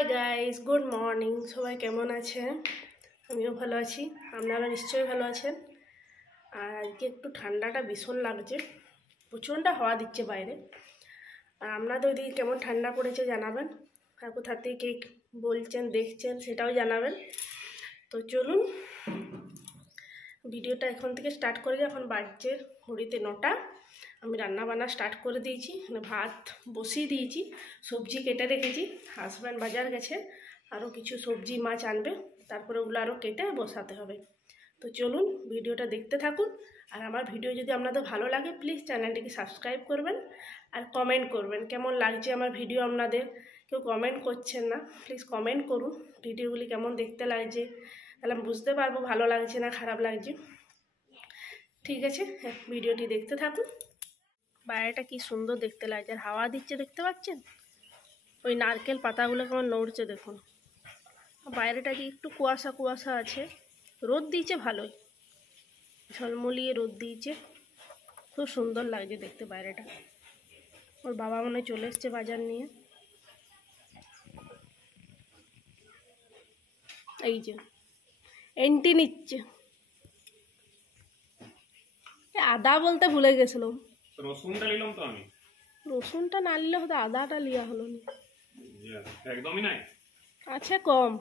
Hi guys, good morning. সবাই কেমন আছেন? আমিও ভালো আছি, আপনারা নিশ্চয়ই ভালো আছেন। আর আজকে একটু ঠান্ডাটা ভীষণ লাগছে, প্রচণ্ড হাওয়া দিচ্ছে বাইরে। আর আপনাদের ওইদিকে কেমন ঠান্ডা পড়েছে জানাবেন, আর কোথা থেকে বলছেন দেখছেন সেটাও জানাবেন। তো চলুন ভিডিওটা এখন থেকে স্টার্ট করে দিই। এখন বাজছে ঘড়িতে 9টা। আমি রান্না বান্না স্টার্ট করে দিয়েছি, ভাত বসিয়ে দিয়েছি, সবজি কেটে রেখেছি। হাজব্যান্ড বাজার গেছে, আরও কিছু সবজি মাছ আনবে, তারপরে ওগুলো আরও কেটে বসাতে হবে। তো চলুন ভিডিওটা দেখতে থাকুন। আর আমার ভিডিও যদি আপনাদের ভালো লাগে প্লিজ চ্যানেলটিকে সাবস্ক্রাইব করবেন আর কমেন্ট করবেন কেমন লাগছে আমার ভিডিও। আপনাদের কেউ কমেন্ট করছেন না, প্লিজ কমেন্ট করুন ভিডিওগুলি কেমন দেখতে লাগছে, তাহলে আমি বুঝতে পারবো ভালো লাগছে না খারাপ লাগছে। ঠিক আছে, ভিডিওটি দেখতে থাকুন। বাইরেটা কি সুন্দর দেখতে লাগছে, আর হাওয়া দিচ্ছে দেখতে পাচ্ছেন, ওই নারকেল পাতাগুলো কেমন নড়ছে দেখুন। বাইরেটা কি একটু কুয়াশা কুয়াশা আছে, রোদ দিয়েছে ভালোই, ঝলমলিয়ে রোদ দিয়েছে, খুব সুন্দর লাগছে দেখতে বাইরেটা। ওর বাবা মনে হয় চলে এসছে বাজার নিয়ে, এই যে এন্টি নিচ্ছে। আদা বলতে ভুলে গেছিলাম, রসুনটা নিলাম তো আমি। রসুনটা না নিলে হতো, আদাটা লিয়া হলো না। একদমই নাই, আছে কম।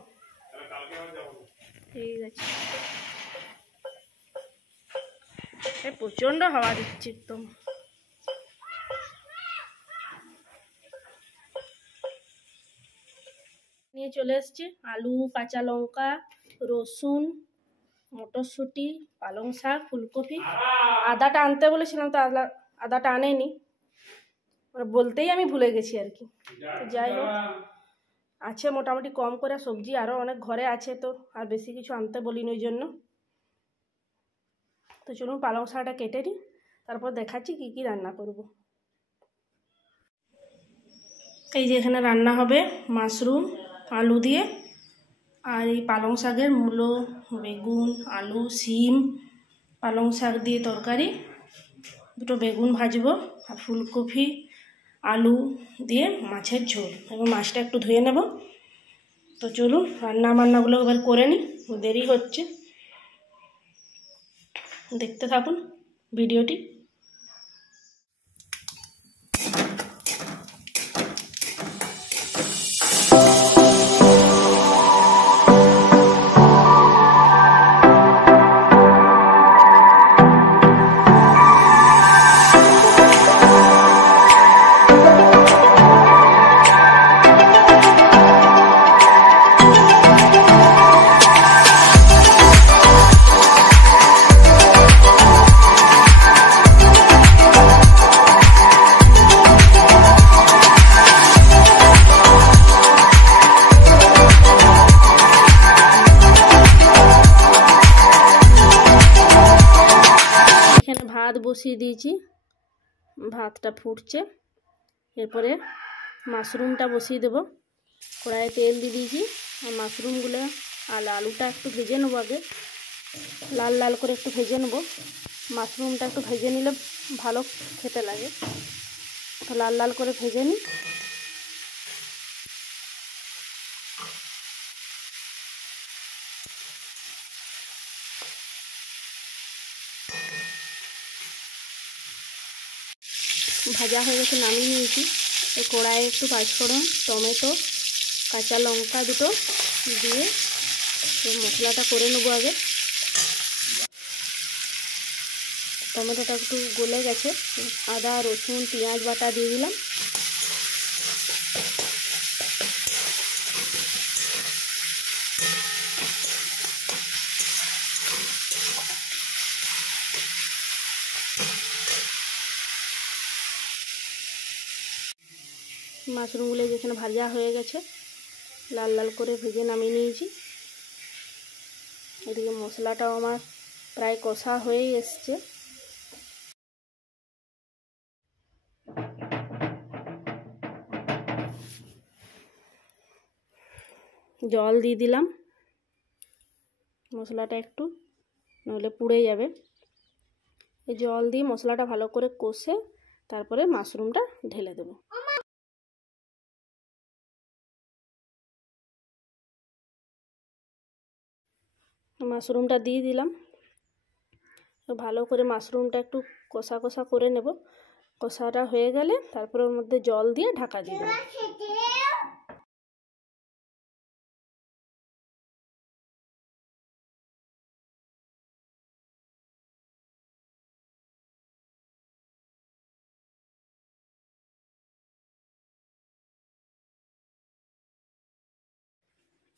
কালকে আবার যাব। ঠিক আছে, প্রচন্ড হাওয়া দিচ্ছে একদম। নিয়ে চলে এসছি আলু, কাঁচা লঙ্কা, রসুন, মটরশুঁটি, পালং শাক, ফুলকপি। আদাটা আনতে বলেছিলাম তো আদাটা আনেনি, বলতেই আমি ভুলে গেছি আর কি। যাই হোক, আছে মোটামুটি কম করে সবজি, আরও অনেক ঘরে আছে, তো আর বেশি কিছু আনতে বলিনি ওই জন্য। তো চলুন পালং শাকটা কেটে নিই, তারপর দেখাচ্ছি কি কি রান্না করব। এই যে এখানে রান্না হবে মাশরুম আলু দিয়ে, আর এই পালং শাকের মূলো, বেগুন, আলু, শিম, পালং শাক দিয়ে তরকারি, দুটো বেগুন ভাজবো, আর ফুলকপি আলু দিয়ে মাছের ঝোল, এবং মাছটা একটু ধুয়ে নেব। তো চলুন রান্না বান্নাগুলো এবার করে নিই, দেরি হচ্ছে, দেখতে থাকুন ভিডিওটি। ভাত বসিয়ে দিয়েছি, ভাতটা ফুটছে, এরপরে মাশরুমটা বসিয়ে দেবো। কড়াইয়ে তেল দিয়ে দিয়েছি, আর মাশরুমগুলো আর আলুটা একটু ভেজে নেবো আগে, লাল লাল করে একটু ভেজে নেবো। মাশরুমটা একটু ভেজে নিলে ভালো খেতে লাগে, তো লাল লাল করে ভেজে নিই। ভাজা হয়ে গেছে, নামিয়ে নিয়েছি। এই কড়াইয়ে একটু পাঁচফোড়ন, টমেটো, কাঁচা লঙ্কা দুটো দিয়ে মশলাটা করে নেবো আগে। টমেটোটা একটু গলে গেছে, আদা রসুন পেঁয়াজ বাটা দিয়ে দিলাম। মাশরুমগুলো যেখানে ভাজা হয়ে গেছে, লাল লাল করে ভেজে নামিয়ে নিয়েছি। এদিকে মশলাটাও আমার প্রায় কষা হয়ে এসছে। জল দিয়ে দিলাম, মশলাটা একটু নইলে পুড়ে যাবে। এই জল দিয়ে মশলাটা ভালো করে কষে তারপরে মাশরুমটা ঢেলে দেবো। মাশরুমটা দিয়ে দিলাম। ভালো করে মাশরুমটা একটু কষা কষা করে নেব। কষাটা হয়ে গেলে তারপরে ওর মধ্যে জল দিয়ে ঢাকা দিয়ে দেবো।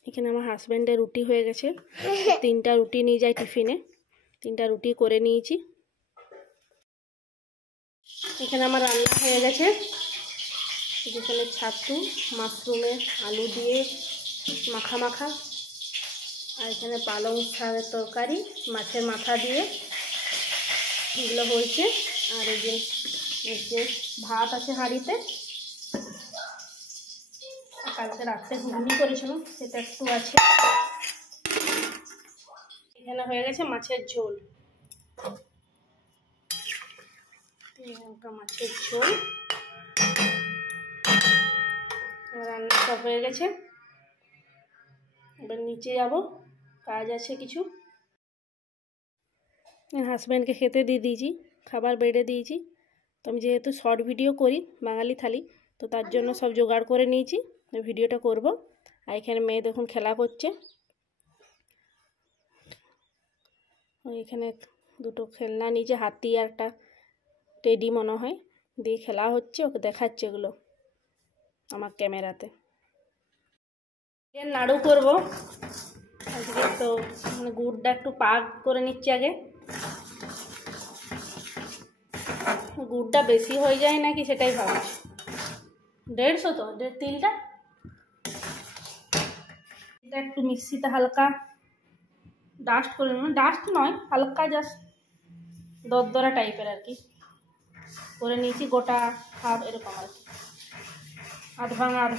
এখানে আমার হাজব্যান্ডের রুটি হয়ে গেছে। 3টা রুটি নিয়ে যাই টিফিনে। 3টা রুটি করে নিয়েছি। এখানে আমার রান্না হয়ে গেছে। যেখানে ছাতু মাশরুমে আলু দিয়ে মাখা মাখা, আর এখানে পালং শাকের তরকারি মাছের মাথা দিয়ে এগুলো হয়েছে। আর এই যে ভাত আছে হাঁড়িতে। কালকে রাত্রে ঘুগনি করেছিলাম, সেটা একটু আছে। এখানে হয়ে গেছে মাছের ঝোল। মাছের ঝোল রান্না সব হয়ে গেছে। এবার নিচে যাব, কাজ আছে কিছু। হাজব্যান্ডকে খেতে দিয়ে দিয়েছি, খাবার বেড়ে দিয়েছি। তো আমি যেহেতু শর্ট ভিডিও করি বাঙালি থালি, তো তার জন্য সব জোগাড় করে নিয়েছি, ভিডিওটা করব। আর এখানে মেয়ে দেখুন খেলা করছে। এখানে দুটো খেলনা নিচে, হাতি আর একটা টেডি মনে হয় দিয়ে খেলা হচ্ছে। ওকে দেখাচ্ছে এগুলো আমার ক্যামেরাতে। নাড়ু করব আজকে। তো গুড়টা একটু পাক করে নিচ্ছি আগে। গুড়টা বেশি হয়ে যায় নাকি সেটাই ভাবছি। 150 তো 3টা। এটা একটু মিক্সিতে হালকা ডাস্ট করে নেব। ডাস্ট নয়, হালকা জাস্ট দরদরা টাইপের আর কি করে নিয়েছি। গোটা হাফ এরকম আর কি, আধ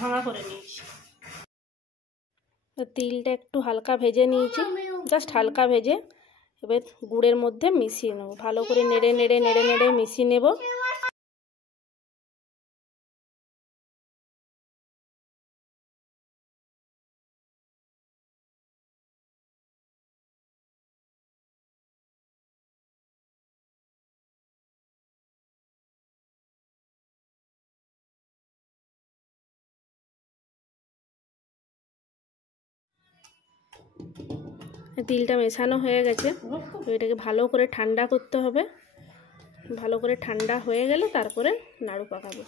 ভাঙা করে নিয়েছি। তিলটা একটু হালকা ভেজে নিয়েছি, জাস্ট হালকা ভেজে। এবার গুড়ের মধ্যে মিশিয়ে নেব, ভালো করে নেড়ে নেড়ে নেড়ে নেড়ে মিশিয়ে নেব। তিলটা মেশানো হয়ে গেছে। এটাকে ভালো করে ঠান্ডা করতে হবে। ভালো করে ঠান্ডা হয়ে গেলে তারপরে নাড়ু পাকাবো।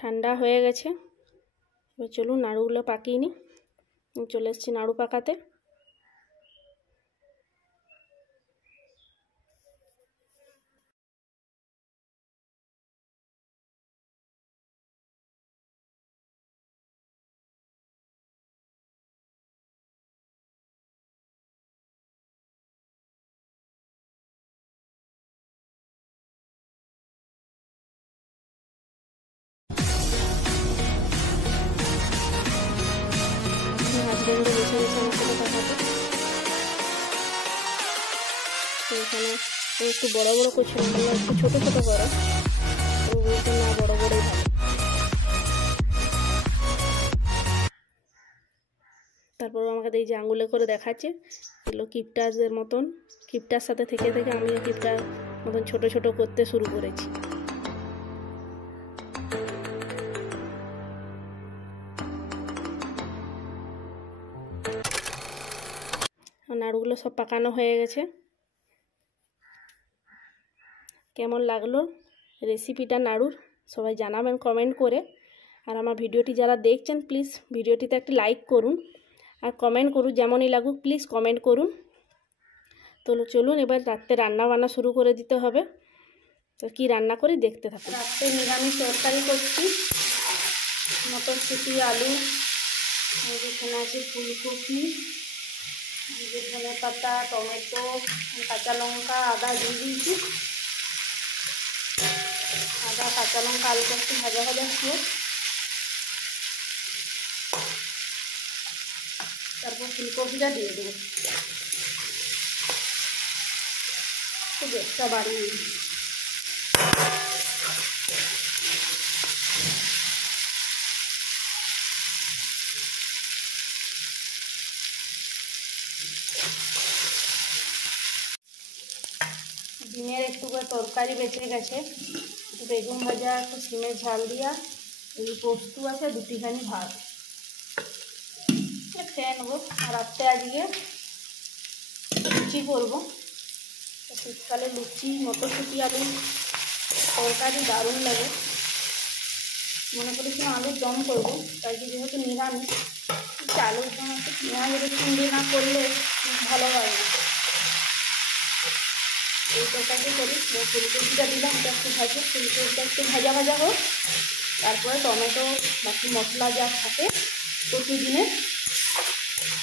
ঠান্ডা হয়ে গেছে। এবার চলুন নাড়ুগুলো পাকিয়ে নিই। চলে এসেছি নাড়ু পাকাতে। হাজব্যান্ডে বসে বসে আমার সাথে পাকাতে। তো এখানে একটু বড় বড় করছে না, একটু ছোটো ছোটো করো। ও বলছে না, বড় বড়ই ভালো। তারপর আমাকে এই যে আঙুলে করে দেখাচ্ছে এগুলো কিপটাসের মতন। কিপটার সাথে থেকে থেকে আমিও কিপটার মতন ছোট ছোট করতে শুরু করেছি। নাড়ুগুলো সব পাকানো হয়ে গেছে। কেমন লাগলো রেসিপিটা নাড়ুর সবাই জানাবেন কমেন্ট করে। আর আমার ভিডিওটি যারা দেখছেন প্লিজ ভিডিওটিতে একটি লাইক করুন আর কমেন্ট করুন, যেমনই লাগুক প্লিজ কমেন্ট করুন। তো চলুন এবার রাত্রে রান্না বান্না শুরু করে দিতে হবে। তো কি রান্না করি দেখতে থাকুন। রাত্রে নিরামিষ তরকারি করছি, মটরশুঁটি আলু, এখানে আছে ফুলকপি, ধনে পাতা, টমেটো, কাঁচা লঙ্কা, আদা দিয়ে দিয়েছি। আদা কাঁচা লঙ্কা আলুটা একটু ভাজা ভাজা হোক, তারপর ফুলকপিটা দিয়ে দেবো। একটু গ্যাসটা বাড়িয়ে ডিমের একটু করে তরকারি বেঁচে গেছে, বেগুন ভাজা, একটু সিমের ঝাল দিয়া, এই পোস্ত আছে, দুটিখানি ভাত খেয়ে নেবো। আর রাত্রে আজকে লুচি করবো। শীতকালে লুচি, মটরশুঁটি, আলু তরকারি দারুণ লাগে। মনে করেছিলাম আলুর দম করবো, তাই কি যেহেতু নিরামিষ, আলুর দম একটু পেঁয়াজ রসুন দিয়ে না করলে ভালো হয় না। এই তরকারি করি, ফুলকপিটা দিলাম, এটা একটু ভাজা, ফুলকপিটা একটু ভাজা ভাজা হোক, তারপরে টমেটো বাকি মশলা যা থাকে প্রতিদিনে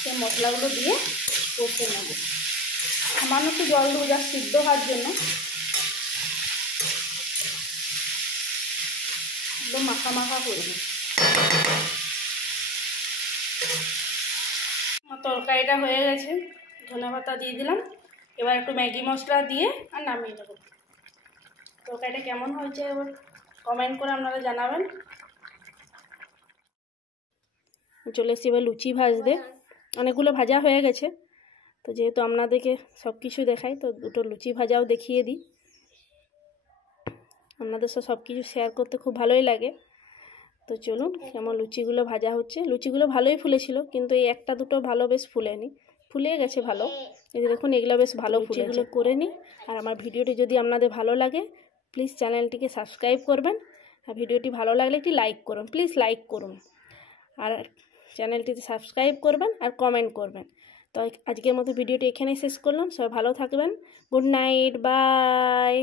সেই মশলাগুলো দিয়ে কষে নেব। সামান্য একটু জল দেবো যা সিদ্ধ হওয়ার জন্য, একদম মাখা মাখা করবো। তরকারিটা হয়ে গেছে, ধনেপাতা দিয়ে দিলাম। এবার একটু ম্যাগি মশলা দিয়ে আর নামিয়ে নেব। তরকারিটা কেমন হয়েছে এবার কমেন্ট করে আপনারা জানাবেন। চলে এসছি এবার লুচি ভাজতে, অনেকগুলো ভাজা হয়ে গেছে। তো যেহেতু আপনাদেরকে সব কিছু দেখাই, তো দুটো লুচি ভাজাও দেখিয়ে দিই। আপনাদের সব কিছু শেয়ার করতে খুব ভালোই লাগে। তো চলুন কেমন লুচিগুলো ভাজা হচ্ছে। লুচিগুলো ভালোই ফুলেছিল, কিন্তু এই একটা দুটো ভালো বেশ ফুলেনি, ফুলে গেছে ভালো। এই যে দেখুন, এগুলো বেশ ভালো ফুলেগুলো করে নিই। আর আমার ভিডিওটি যদি আপনাদের ভালো লাগে, প্লিজ চ্যানেলটিকে সাবস্ক্রাইব করবেন। আর ভিডিওটি ভালো লাগলে একটি লাইক করুন, প্লিজ লাইক করুন। আর চ্যানেলটিতে সাবস্ক্রাইব করবেন আর কমেন্ট করবেন। তো আজকের মতো ভিডিওটি এখানেই শেষ করলাম। সবাই ভালো থাকবেন। Good night, by.